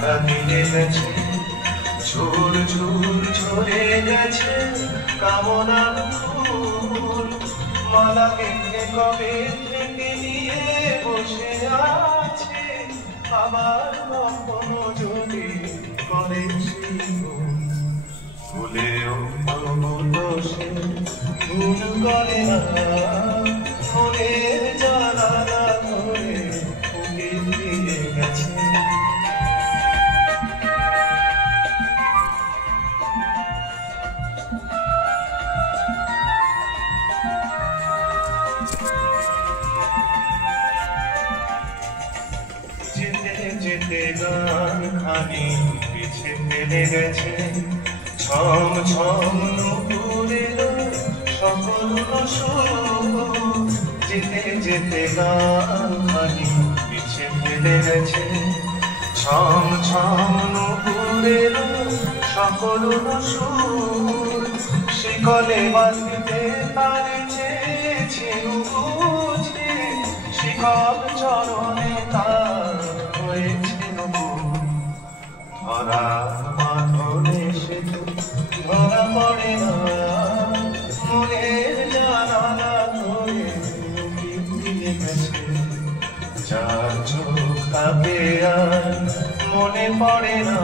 সারা দিনে গেছে ঝুল ঝুল ঝরে গেছে কামনার ফুল মালা গেঁথে কবে থেকে নিয়ে বসে আছে আমার কখনো যদি করেছি ভুলেও দোষে ভুল করে না মনের জানালা ধরে উকি দিয়ে গেছে। যেতে যেতে গান খানি পিছে ফেলে গেছে ছম ছম নুপুরের সকল সুর যেতে যেতে গান খানি পিছে ফেলে গেছে ছম ছম নুপুরের সকল সুর শিকলে বাঁধতে তার চেয়েছি বুঝে শিকল চরণে তার হয়েছে ধরা মাধনে সে ধরা পড়ে না মনের জানালা ধরে দিয়ে গেছে যার চোখ তাকে আর মনে পড়ে না।